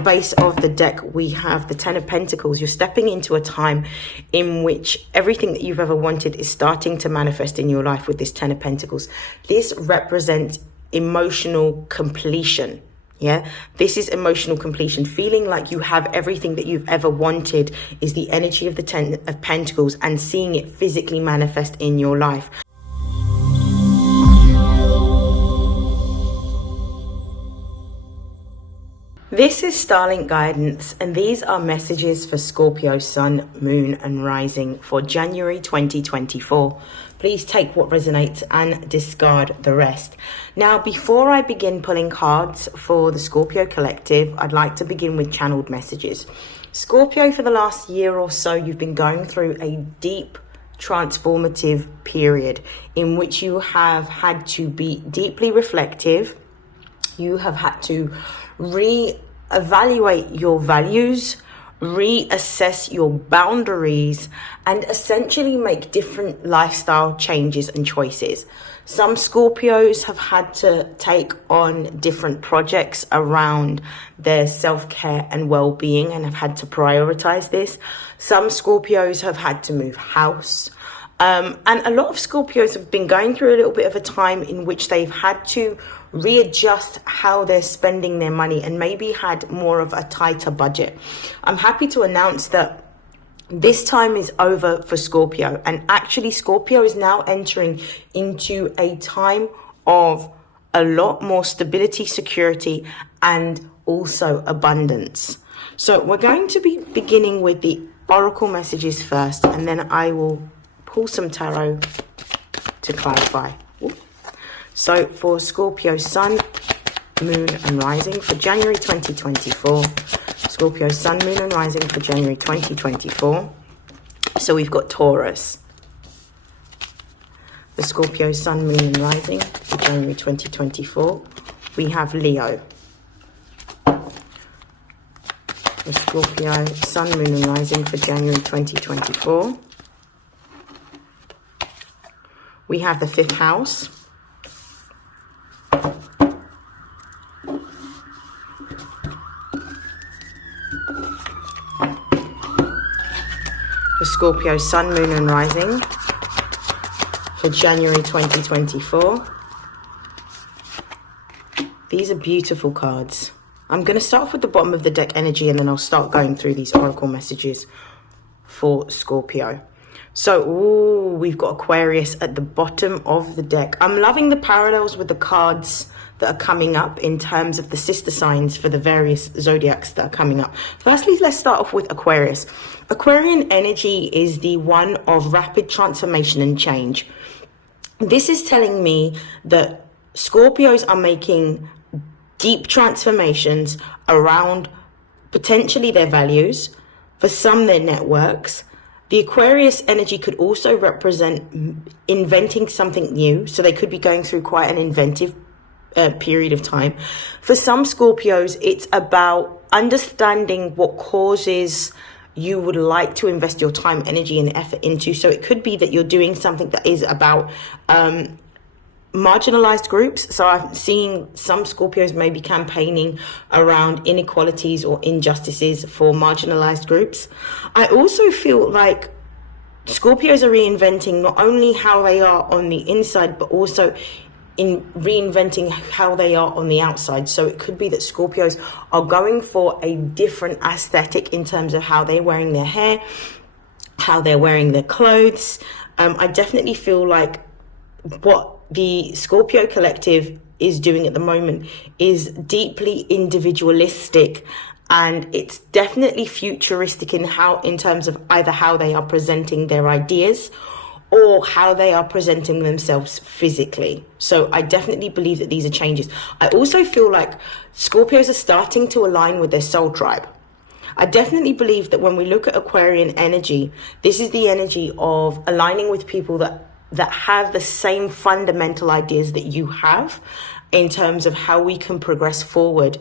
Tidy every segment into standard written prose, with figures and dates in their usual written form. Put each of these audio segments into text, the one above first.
base of the deck, we have the Ten of Pentacles. You're stepping into a time in which everything that you've ever wanted is starting to manifest in your life with this Ten of Pentacles. This represents emotional completion. Yeah, this is emotional completion. Feeling like you have everything that you've ever wanted is the energy of the Ten of Pentacles, and seeing it physically manifest in your life. This is StarLink guidance, and these are messages for Scorpio, Sun, Moon, and Rising for January 2024. Please take what resonates and discard the rest. Now, before I begin pulling cards for the Scorpio collective, I'd like to begin with channeled messages. Scorpio, for the last year or so, you've been going through a deep transformative period in which you have had to be deeply reflective. You have had to re-evaluate your values, reassess your boundaries, and essentially make different lifestyle changes and choices. Some Scorpios have had to take on different projects around their self-care and well-being and have had to prioritize this. Some Scorpios have had to move house. And a lot of Scorpios have been going through a little bit of a time in which they've had to readjust how they're spending their money and maybe had more of a tighter budget. I'm happy to announce that this time is over for Scorpio, and actually Scorpio is now entering into a time of a lot more stability, security, and also abundance. So we're going to be beginning with the oracle messages first, and then I will pull some tarot to clarify. So for Scorpio, Sun, Moon, and Rising for January 2024. Scorpio, Sun, Moon, and Rising for January 2024. So we've got Taurus. For Scorpio, Sun, Moon, and Rising for January 2024. We have Leo. For Scorpio, Sun, Moon, and Rising for January 2024. We have the 5th house. For Scorpio, Sun, Moon, and Rising for January 2024. These are beautiful cards. I'm going to start off with the bottom of the deck energy, and then I'll start going through these oracle messages for Scorpio. So, we've got Aquarius at the bottom of the deck. I'm loving the parallels with the cards that are coming up in terms of the sister signs for the various zodiacs that are coming up. Firstly, let's start off with Aquarius. Aquarian energy is the one of rapid transformation and change. This is telling me that Scorpios are making deep transformations around potentially their values, for some their networks. The Aquarius energy could also represent inventing something new. So they could be going through quite an inventive period of time. For some Scorpios, it's about understanding what causes you would like to invest your time, energy, and effort into. So it could be that you're doing something that is about marginalized groups. So I'm seeing some Scorpios maybe campaigning around inequalities or injustices for marginalized groups. I also feel like Scorpios are reinventing not only how they are on the inside, but also in reinventing how they are on the outside. So it could be that Scorpios are going for a different aesthetic in terms of how they're wearing their hair, how they're wearing their clothes. I definitely feel like what the Scorpio collective is doing at the moment is deeply individualistic, and it's definitely futuristic in terms of either how they are presenting their ideas or how they are presenting themselves physically. So I definitely believe that these are changes. I also feel like Scorpios are starting to align with their soul tribe. I definitely believe that when we look at Aquarian energy, this is the energy of aligning with people that have the same fundamental ideas that you have in terms of how we can progress forward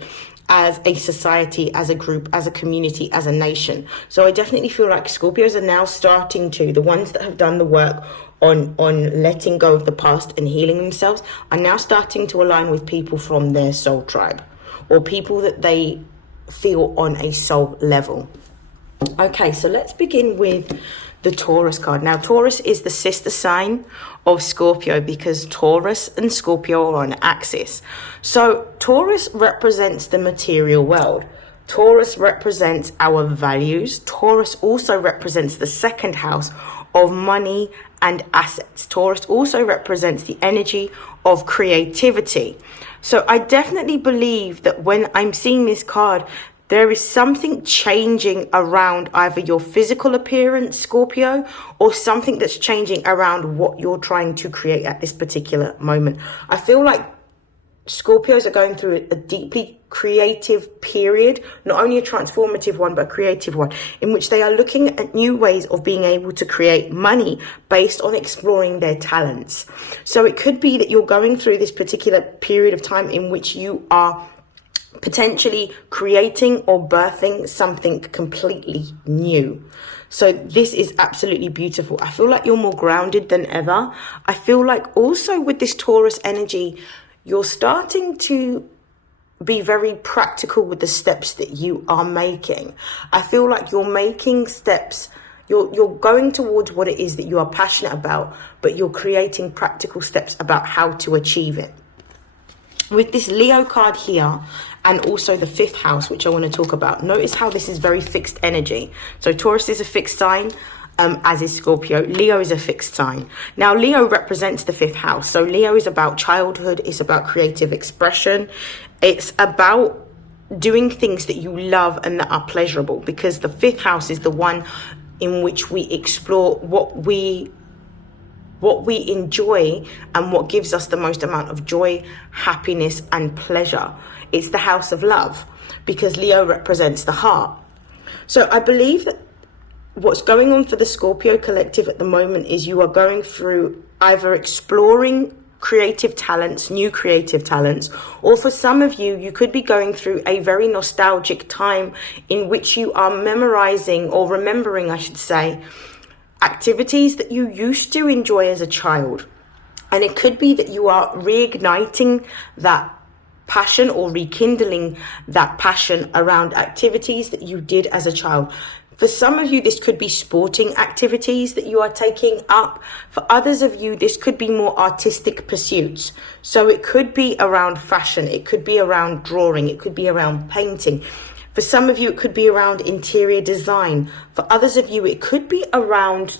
as a society, as a group, as a community, as a nation. So I definitely feel like Scorpios are now starting to, the ones that have done the work on letting go of the past and healing themselves, are now starting to align with people from their soul tribe, or people that they feel on a soul level. Okay, so let's begin with the Taurus card. Now, Taurus is the sister sign of Scorpio because Taurus and Scorpio are on axis. So Taurus represents the material world. Taurus represents our values. Taurus also represents the second house of money and assets. Taurus also represents the energy of creativity. So I definitely believe that when I'm seeing this card, there is something changing around either your physical appearance, Scorpio, or something that's changing around what you're trying to create at this particular moment. I feel like Scorpios are going through a deeply creative period, not only a transformative one, but a creative one, in which they are looking at new ways of being able to create money based on exploring their talents. So it could be that you're going through this particular period of time in which you are potentially creating or birthing something completely new. So this is absolutely beautiful. I feel like you're more grounded than ever. I feel like also with this Taurus energy, you're starting to be very practical with the steps that you are making. I feel like you're making steps. You're going towards what it is that you are passionate about, but you're creating practical steps about how to achieve it. With this Leo card here, and also the fifth house, which I want to talk about, notice how this is very fixed energy. So Taurus is a fixed sign, as is Scorpio. Leo is a fixed sign. Now, Leo represents the fifth house. So Leo is about childhood. It's about creative expression. It's about doing things that you love and that are pleasurable, because the fifth house is the one in which we explore what we enjoy and what gives us the most amount of joy, happiness, and pleasure. It's the house of love, because Leo represents the heart. So I believe that what's going on for the Scorpio collective at the moment is you are going through either exploring creative talents, new creative talents, or for some of you, you could be going through a very nostalgic time in which you are memorizing, or remembering, I should say, activities that you used to enjoy as a child. And it could be that you are reigniting that passion or rekindling that passion around activities that you did as a child. For some of you, this could be sporting activities that you are taking up. For others of you, this could be more artistic pursuits. So it could be around fashion. It could be around drawing. It could be around painting. For some of you, it could be around interior design. For others of you, it could be around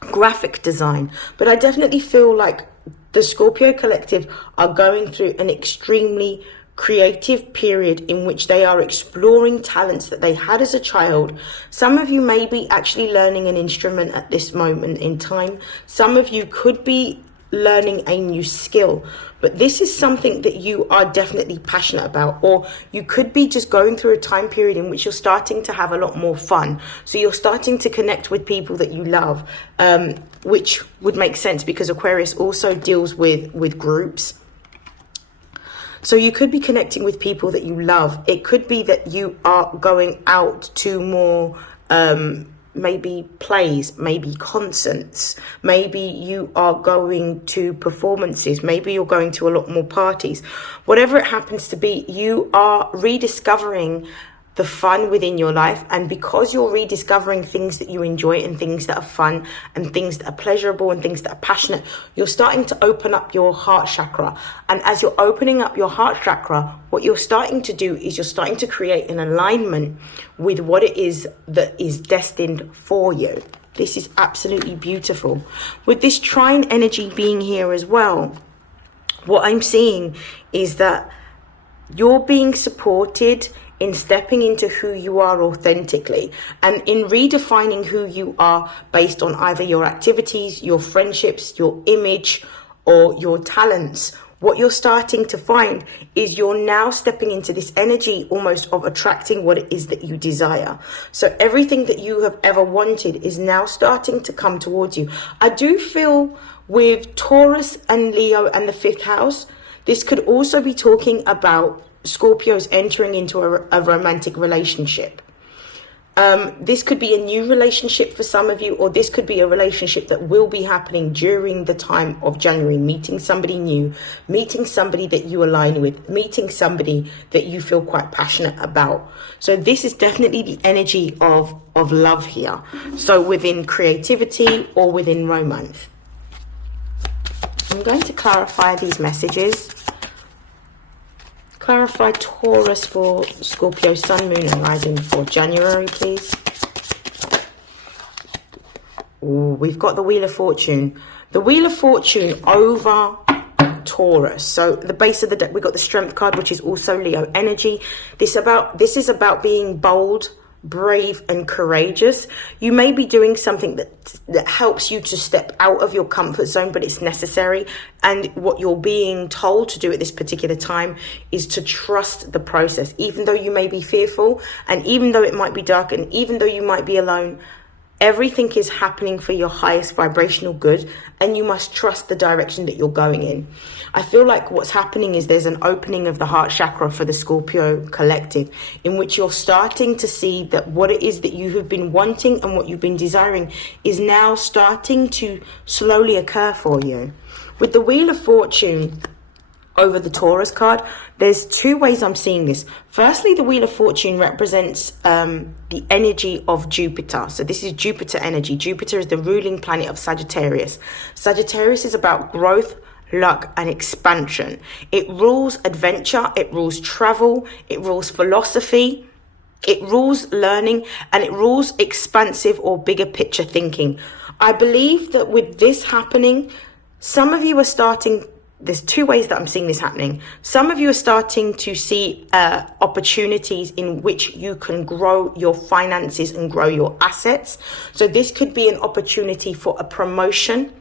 graphic design. But I definitely feel like the Scorpio collective are going through an extremely creative period in which they are exploring talents that they had as a child. Some of you may be actually learning an instrument at this moment in time. Some of you could be learning a new skill, but this is something that you are definitely passionate about. Or you could be just going through a time period in which you're starting to have a lot more fun. So you're starting to connect with people that you love, which would make sense because Aquarius also deals with groups. So you could be connecting with people that you love. It could be that you are going out to more maybe plays, maybe concerts, maybe you are going to performances, maybe you're going to a lot more parties. Whatever it happens to be, you are rediscovering the fun within your life. And because you're rediscovering things that you enjoy and things that are fun and things that are pleasurable and things that are passionate, you're starting to open up your heart chakra. And as you're opening up your heart chakra, what you're starting to do is you're starting to create an alignment with what it is that is destined for you. This is absolutely beautiful. With this trine energy being here as well, what I'm seeing is that you're being supported in stepping into who you are authentically and in redefining who you are based on either your activities, your friendships, your image, or your talents. What you're starting to find is you're now stepping into this energy almost of attracting what it is that you desire. So everything that you have ever wanted is now starting to come towards you. I do feel with Taurus and Leo and the fifth house, this could also be talking about Scorpios entering into a romantic relationship. This could be a new relationship for some of you, or this could be a relationship that will be happening during the time of January. Meeting somebody new, meeting somebody that you align with, meeting somebody that you feel quite passionate about. So this is definitely the energy of love here. So within creativity or within romance. I'm going to clarify these messages. Clarify Taurus for Scorpio, Sun, Moon and Rising for January, please. Ooh, we've got the Wheel of Fortune. The Wheel of Fortune over Taurus. So the base of the deck, we've got the Strength card, which is also Leo energy. This is about being bold, brave and courageous. You may be doing something that helps you to step out of your comfort zone, but it's necessary. And what you're being told to do at this particular time is to trust the process, even though you may be fearful, and even though it might be dark, and even though you might be alone. Everything is happening for your highest vibrational good, and you must trust the direction that you're going in. I feel like what's happening is there's an opening of the heart chakra for the Scorpio collective, in which you're starting to see that what it is that you have been wanting and what you've been desiring is now starting to slowly occur for you. With the Wheel of Fortune over the Taurus card, there's two ways I'm seeing this. Firstly, the Wheel of Fortune represents the energy of Jupiter. So this is Jupiter energy. Jupiter is the ruling planet of Sagittarius. Sagittarius is about growth, luck and expansion. It rules adventure, it rules travel, it rules philosophy, it rules learning, and it rules expansive or bigger picture thinking. I believe that with this happening, some of you are starting, there's two ways that I'm seeing this happening. Some of you are starting to see opportunities in which you can grow your finances and grow your assets. So this could be an opportunity for a promotion.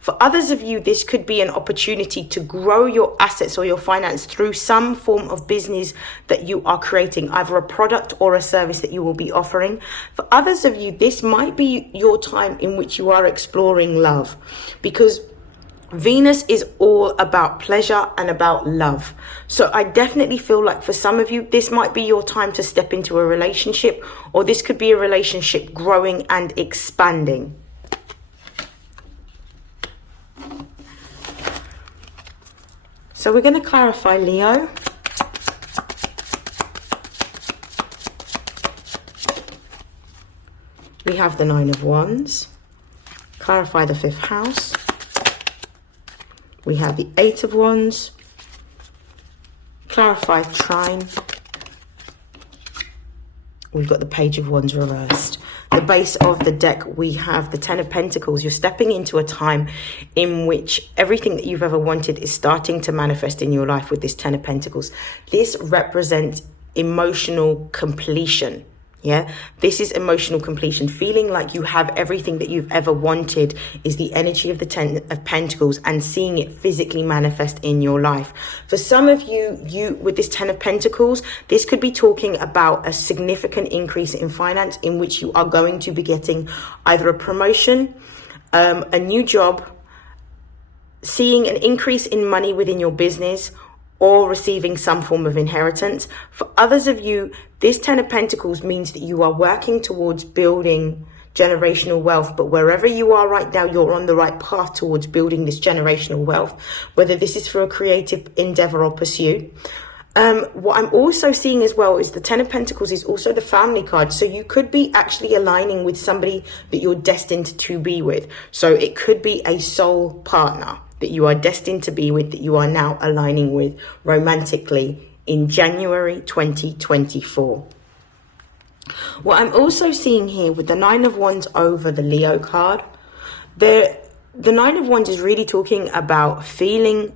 For others of you, this could be an opportunity to grow your assets or your finance through some form of business that you are creating, either a product or a service that you will be offering. For others of you, this might be your time in which you are exploring love, because Venus is all about pleasure and about love. So I definitely feel like for some of you, this might be your time to step into a relationship, or this could be a relationship growing and expanding. So we're going to clarify Leo. We have the Nine of Wands. Clarify the 5th house. We have the 8 of Wands. Clarify Trine. We've got the Page of Wands reversed. The base of the deck, we have the 10 of Pentacles. You're stepping into a time in which everything that you've ever wanted is starting to manifest in your life with this 10 of Pentacles. This represents emotional completion. Yeah, this is emotional completion. Feeling like you have everything that you've ever wanted is the energy of the 10 of Pentacles, and seeing it physically manifest in your life. For some of you with this 10 of Pentacles, this could be talking about a significant increase in finance, in which you are going to be getting either a promotion, a new job, seeing an increase in money within your business, or receiving some form of inheritance. For others of you, this 10 of Pentacles means that you are working towards building generational wealth. But wherever you are right now, you're on the right path towards building this generational wealth, whether this is for a creative endeavor or pursuit. What I'm also seeing as well is the 10 of Pentacles is also the family card. So you could be actually aligning with somebody that you're destined to be with. So it could be a soul partner that you are destined to be with, that you are now aligning with romantically in January 2024. What I'm also seeing here with the 9 of Wands over the Leo card, the 9 of Wands is really talking about feeling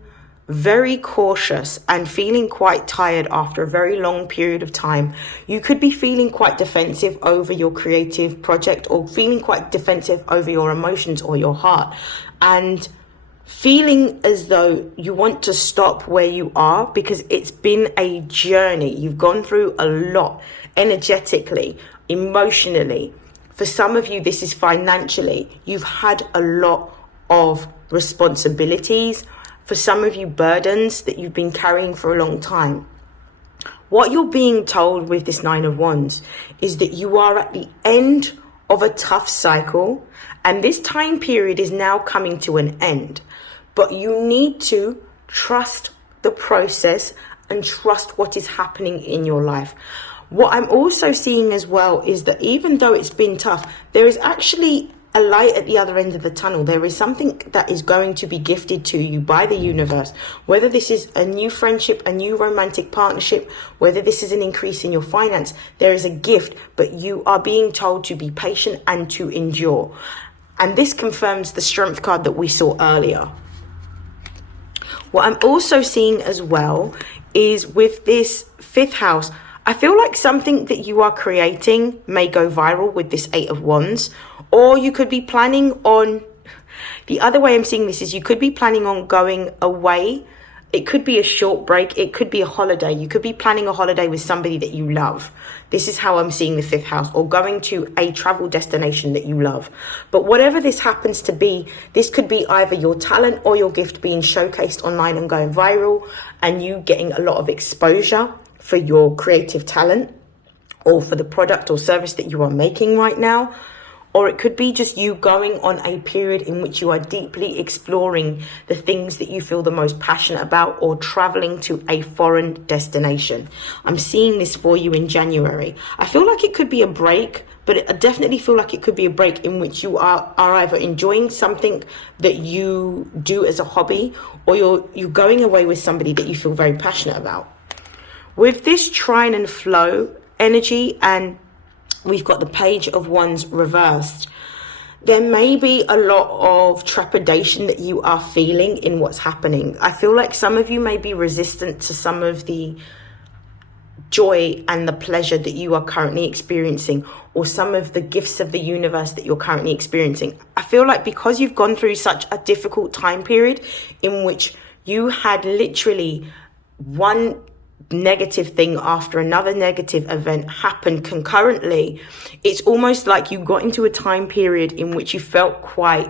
very cautious and feeling quite tired after a very long period of time. You could be feeling quite defensive over your creative project, or feeling quite defensive over your emotions or your heart, and feeling as though you want to stop where you are, because it's been a journey. You've gone through a lot energetically, emotionally. For some of you, this is financially. You've had a lot of responsibilities. For some of you, burdens that you've been carrying for a long time. What you're being told with this Nine of Wands is that you are at the end of a tough cycle, and this time period is now coming to an end. But you need to trust the process and trust what is happening in your life. What I'm also seeing as well is that even though it's been tough, there is actually a light at the other end of the tunnel. There is something that is going to be gifted to you by the universe, whether this is a new friendship, a new romantic partnership, whether this is an increase in your finance. There is a gift, but you are being told to be patient and to endure. And this confirms the strength card that we saw earlier. What I'm also seeing as well is with this 5th house, I feel like something that you are creating may go viral with this 8 of Wands, or you could be planning on, the other way I'm seeing this is you could be planning on going away. It could be a short break. It could be a holiday. You could be planning a holiday with somebody that you love. This is how I'm seeing the 5th house, or going to a travel destination that you love. But whatever this happens to be, this could be either your talent or your gift being showcased online and going viral, and you getting a lot of exposure for your creative talent or for the product or service that you are making right now. Or it could be just you going on a period in which you are deeply exploring the things that you feel the most passionate about, or traveling to a foreign destination. I'm seeing this for you in January. I feel like it could be a break, but I definitely feel like it could be a break in which you are either enjoying something that you do as a hobby, or you're going away with somebody that you feel very passionate about. With this trine and flow energy, and we've got the Page of Wands reversed, there may be a lot of trepidation that you are feeling in what's happening. I feel like some of you may be resistant to some of the joy and the pleasure that you are currently experiencing, or some of the gifts of the universe that you're currently experiencing. I feel like because you've gone through such a difficult time period in which you had literally one negative thing after another negative event happened concurrently, it's almost like you got into a time period in which you felt quite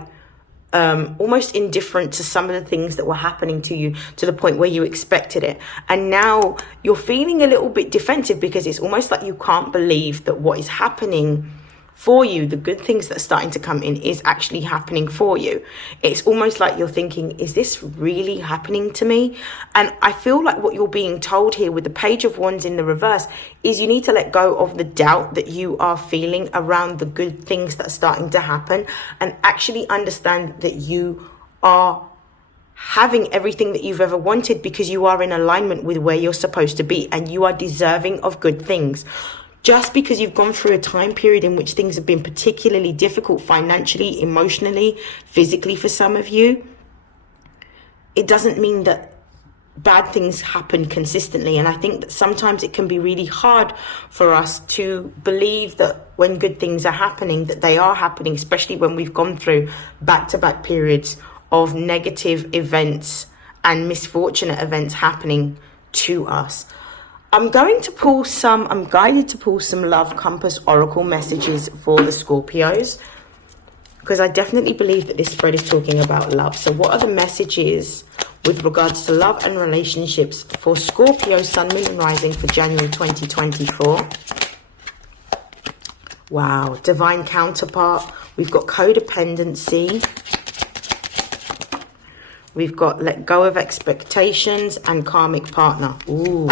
almost indifferent to some of the things that were happening to you, to the point where you expected it. And now you're feeling a little bit defensive, because it's almost like you can't believe that what is happening for you, the good things that are starting to come in, is actually happening for you. It's almost like you're thinking, is this really happening to me? And I feel like what you're being told here with the Page of Wands in the reverse is you need to let go of the doubt that you are feeling around the good things that are starting to happen, and actually understand that you are having everything that you've ever wanted, because you are in alignment with where you're supposed to be, and you are deserving of good things. Just because you've gone through a time period in which things have been particularly difficult financially, emotionally, physically for some of you, it doesn't mean that bad things happen consistently. And I think that sometimes it can be really hard for us to believe that when good things are happening, that they are happening, especially when we've gone through back-to-back periods of negative events and misfortunate events happening to us. I'm guided to pull some Love Compass Oracle messages for the Scorpios, because I definitely believe that this spread is talking about love. So what are the messages with regards to love and relationships for Scorpio, Sun, Moon and Rising for January 2024? Wow. Divine Counterpart. We've got codependency. We've got let go of expectations and karmic partner. Ooh.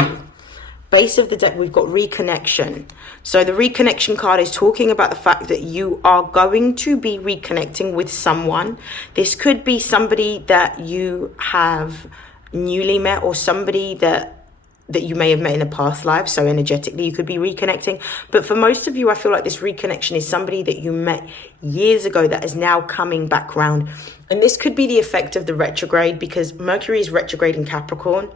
Base of the deck, we've got reconnection. So the reconnection card is talking about the fact that you are going to be reconnecting with someone. This could be somebody that you have newly met, or somebody that you may have met in a past life. So energetically, you could be reconnecting. But for most of you, I feel like this reconnection is somebody that you met years ago that is now coming back round. And this could be the effect of the retrograde, because Mercury is retrograde in Capricorn.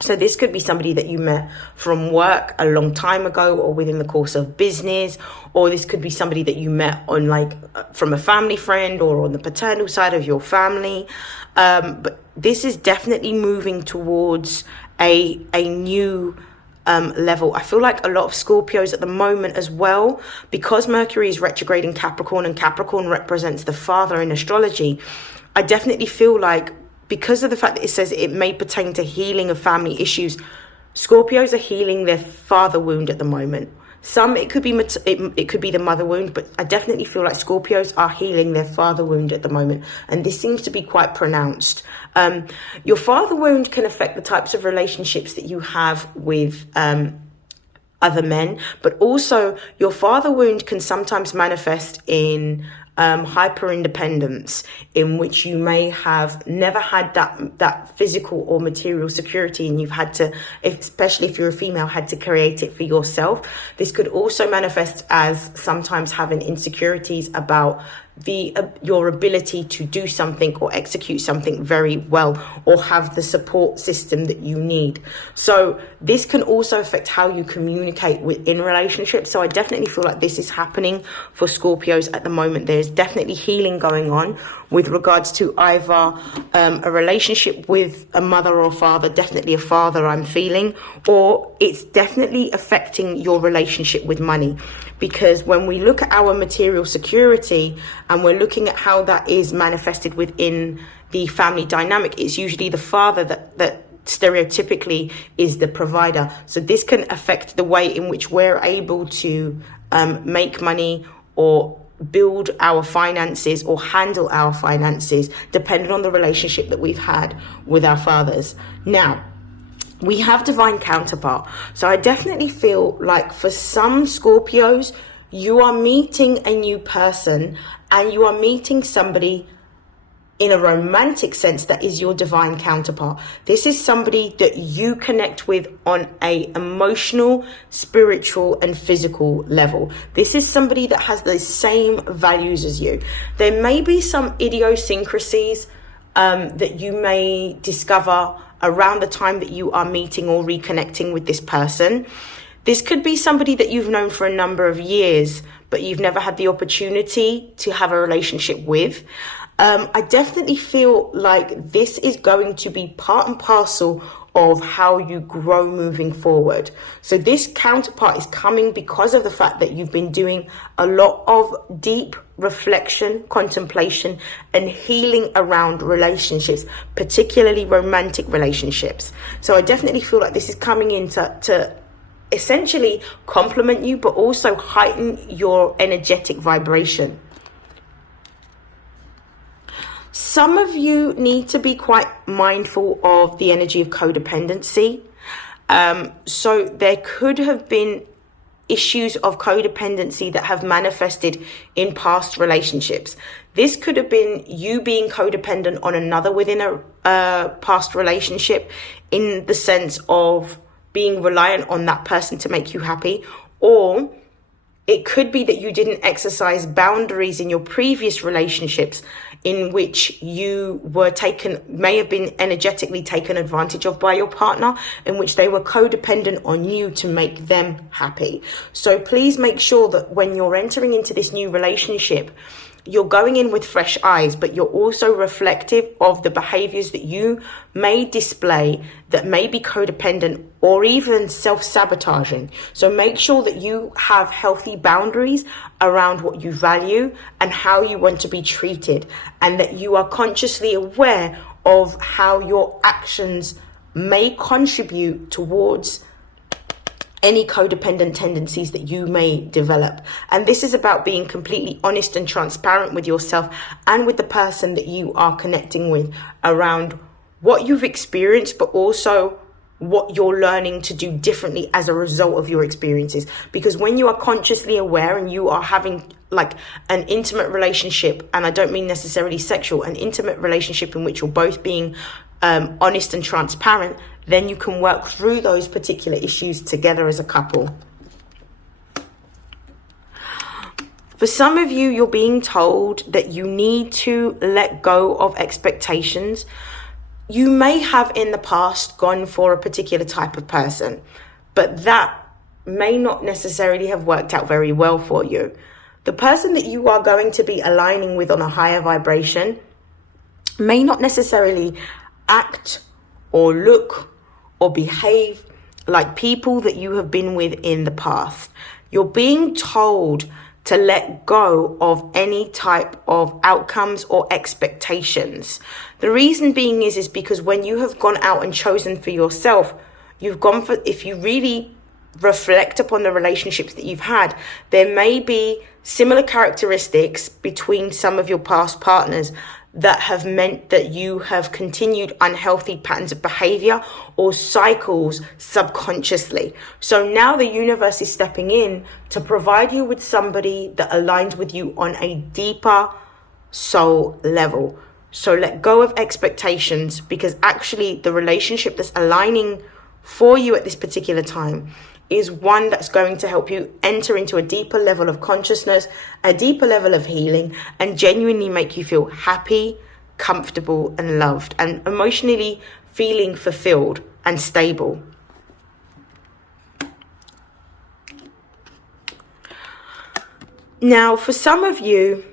So this could be somebody that you met from work a long time ago, or within the course of business, or this could be somebody that you met on from a family friend, or on the paternal side of your family. But this is definitely moving towards a new level. I feel like a lot of Scorpios at the moment as well, because Mercury is retrograde in Capricorn, and Capricorn represents the father in astrology. I definitely feel like, because of the fact that it says it may pertain to healing of family issues, Scorpios are healing their father wound at the moment. Some, it could be it could be the mother wound, but I definitely feel like Scorpios are healing their father wound at the moment, and this seems to be quite pronounced. Your father wound can affect the types of relationships that you have with other men, but also your father wound can sometimes manifest in hyper independence, in which you may have never had that physical or material security, and you've had to, especially if you're a female, had to create it for yourself. This could also manifest as sometimes having insecurities about your ability to do something or execute something very well, or have the support system that you need. So this can also affect how you communicate within relationships. So I definitely feel like this is happening for Scorpios at the moment. There's definitely healing going on with regards to either a relationship with a mother or father, definitely a father I'm feeling, or it's definitely affecting your relationship with money. Because when we look at our material security and we're looking at how that is manifested within the family dynamic, it's usually the father that stereotypically is the provider. So this can affect the way in which we're able to make money or build our finances or handle our finances, depending on the relationship that we've had with our fathers. Now, we have divine counterpart. So I definitely feel like for some Scorpios, you are meeting a new person, and you are meeting somebody in a romantic sense that is your divine counterpart. This is somebody that you connect with on a emotional, spiritual, and physical level. This is somebody that has the same values as you. There may be some idiosyncrasies that you may discover around the time that you are meeting or reconnecting with this person. This could be somebody that you've known for a number of years, but you've never had the opportunity to have a relationship with. I definitely feel like this is going to be part and parcel of how you grow moving forward. So this counterpart is coming because of the fact that you've been doing a lot of deep reflection, contemplation, and healing around relationships, particularly romantic relationships. So I definitely feel like this is coming in to essentially complement you, but also heighten your energetic vibration. Some of you need to be quite mindful of the energy of codependency. So there could have been issues of codependency that have manifested in past relationships. This could have been you being codependent on another within a past relationship, in the sense of being reliant on that person to make you happy, or it could be that you didn't exercise boundaries in your previous relationships, in which you were may have been energetically taken advantage of by your partner, in which they were codependent on you to make them happy. So please make sure that when you're entering into this new relationship, you're going in with fresh eyes, but you're also reflective of the behaviors that you may display that may be codependent or even self-sabotaging. So make sure that you have healthy boundaries around what you value and how you want to be treated, and that you are consciously aware of how your actions may contribute towards any codependent tendencies that you may develop. And this is about being completely honest and transparent with yourself and with the person that you are connecting with around what you've experienced, but also what you're learning to do differently as a result of your experiences. Because when you are consciously aware and you are having like an intimate relationship, and I don't mean necessarily sexual, an intimate relationship in which you're both being honest and transparent, then you can work through those particular issues together as a couple. For some of you, you're being told that you need to let go of expectations. You may have in the past gone for a particular type of person, but that may not necessarily have worked out very well for you. The person that you are going to be aligning with on a higher vibration may not necessarily act or look or behave like people that you have been with in the past. You're being told to let go of any type of outcomes or expectations. The reason being is because when you have gone out and chosen for yourself, if you really reflect upon the relationships that you've had, there may be similar characteristics between some of your past partners that have meant that you have continued unhealthy patterns of behavior or cycles subconsciously. So now the universe is stepping in to provide you with somebody that aligns with you on a deeper soul level. So let go of expectations, because actually the relationship that's aligning for you at this particular time is one that's going to help you enter into a deeper level of consciousness, a deeper level of healing, and genuinely make you feel happy, comfortable, and loved, and emotionally feeling fulfilled and stable. Now, for some of you,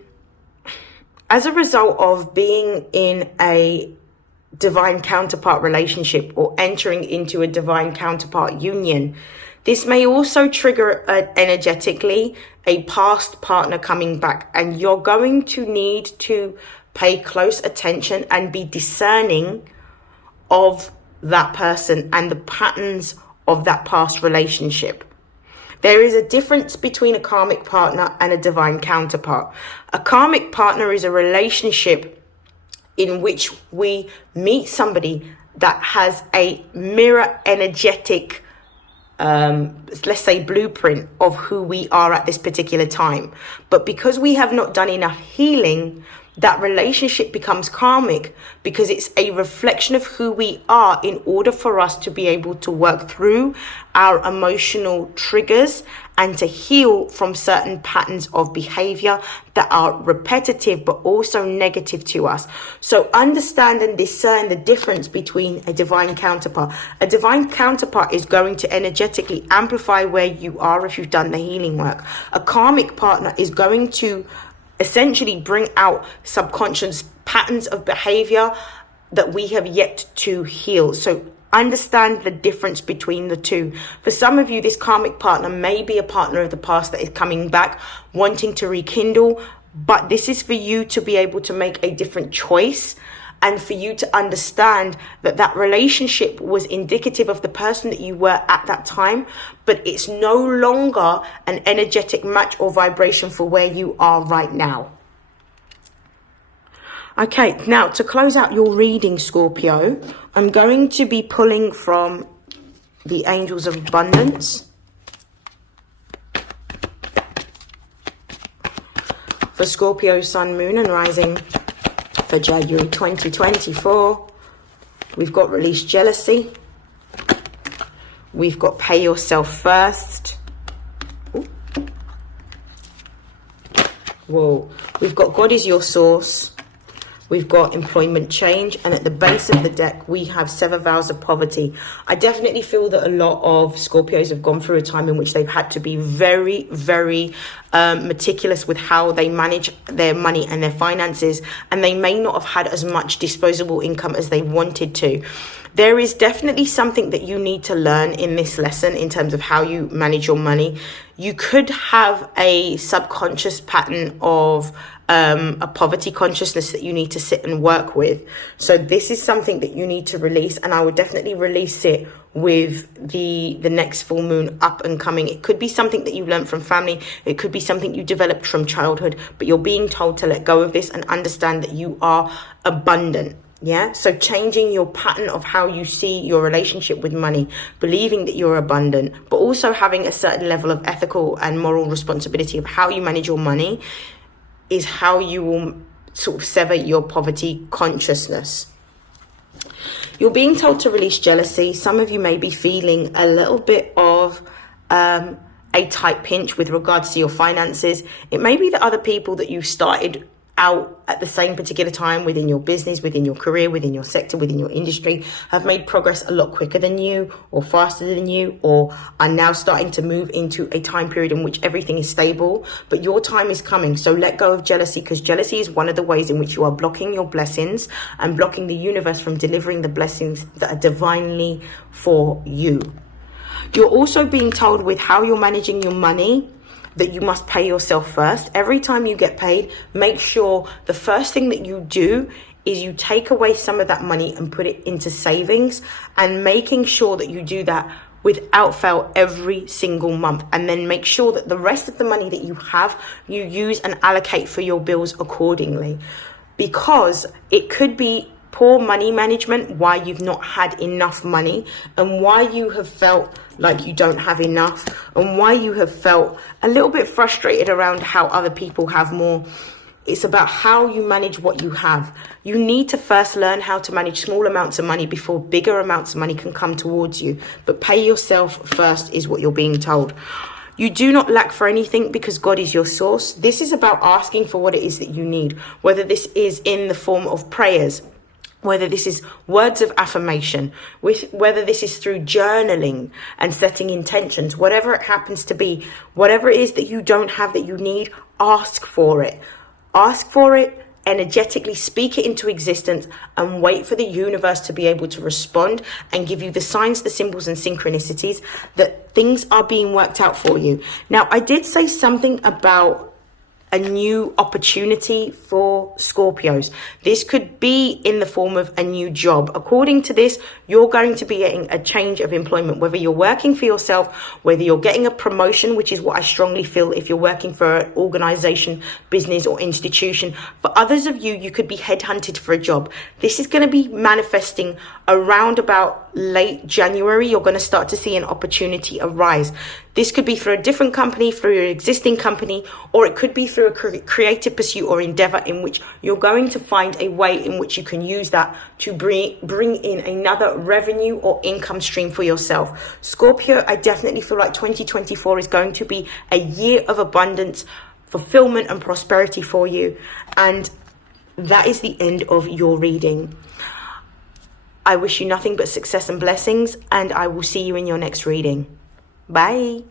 as a result of being in a divine counterpart relationship or entering into a divine counterpart union, this may also trigger energetically a past partner coming back, and you're going to need to pay close attention and be discerning of that person and the patterns of that past relationship. There is a difference between a karmic partner and a divine counterpart. A karmic partner is a relationship in which we meet somebody that has a mirror energetic let's say blueprint of who we are at this particular time. But because we have not done enough healing, that relationship becomes karmic, because it's a reflection of who we are in order for us to be able to work through our emotional triggers and to heal from certain patterns of behavior that are repetitive but also negative to us. So understand and discern the difference between a divine counterpart. A divine counterpart is going to energetically amplify where you are if you've done the healing work. A karmic partner is going to essentially bring out subconscious patterns of behavior that we have yet to heal. So understand the difference between the two. For some of you, this karmic partner may be a partner of the past that is coming back, wanting to rekindle, but this is for you to be able to make a different choice, and for you to understand that that relationship was indicative of the person that you were at that time, but it's no longer an energetic match or vibration for where you are right now. Okay, now to close out your reading, Scorpio, I'm going to be pulling from the Angels of Abundance for Scorpio, Sun, Moon, and Rising for January 2024. We've got Release Jealousy. We've got Pay Yourself First. Ooh. Whoa. We've got God is Your Source. We've got Employment Change, and at the base of the deck we have Sever Vows of Poverty. I definitely feel that a lot of Scorpios have gone through a time in which they've had to be very, very meticulous with how they manage their money and their finances, and they may not have had as much disposable income as they wanted to. There is definitely something that you need to learn in this lesson in terms of how you manage your money. You could have a subconscious pattern of a poverty consciousness that you need to sit and work with. So this is something that you need to release, and I would definitely release it with the next full moon up and coming. It could be something that you learned from family. It could be something you developed from childhood, but you're being told to let go of this and understand that you are abundant. Yeah, so changing your pattern of how you see your relationship with money, believing that you're abundant, but also having a certain level of ethical and moral responsibility of how you manage your money is how you will sort of sever your poverty consciousness. You're being told to release jealousy. Some of you may be feeling a little bit of a tight pinch with regards to your finances. It may be that other people that you started out at the same particular time within your business, within your career, within your sector, within your industry have made progress a lot quicker than you or faster than you, or are now starting to move into a time period in which everything is stable, but your time is coming. So let go of jealousy, because jealousy is one of the ways in which you are blocking your blessings and blocking the universe from delivering the blessings that are divinely for you. You're also being told with how you're managing your money that you must pay yourself first. Every time you get paid, make sure the first thing that you do is you take away some of that money and put it into savings, and making sure that you do that without fail every single month. And then make sure that the rest of the money that you have, you use and allocate for your bills accordingly. Because it could be poor money management why you've not had enough money, and why you have felt like you don't have enough, and why you have felt a little bit frustrated around how other people have more. It's about how you manage what you have. You need to first learn how to manage small amounts of money before bigger amounts of money can come towards you. But pay yourself first is what you're being told. You do not lack for anything because God is your source. This is about asking for what it is that you need, whether this is in the form of prayers, whether this is words of affirmation, whether this is through journaling and setting intentions, whatever it happens to be, whatever it is that you don't have that you need, ask for it. Ask for it, energetically speak it into existence, and wait for the universe to be able to respond and give you the signs, the symbols and synchronicities that things are being worked out for you. Now, I did say something about a new opportunity for Scorpios. This could be in the form of a new job. According to this, you're going to be getting a change of employment, whether you're working for yourself, whether you're getting a promotion, which is what I strongly feel if you're working for an organization, business or institution. For others of you, you could be headhunted for a job. This is going to be manifesting around about late January. You're going to start to see an opportunity arise. This could be through a different company, through your existing company, or it could be through a creative pursuit or endeavor in which you're going to find a way in which you can use that to bring in another revenue or income stream for yourself. Scorpio, I definitely feel like 2024 is going to be a year of abundance, fulfillment and prosperity for you. And that is the end of your reading. I wish you nothing but success and blessings, and I will see you in your next reading. Bye.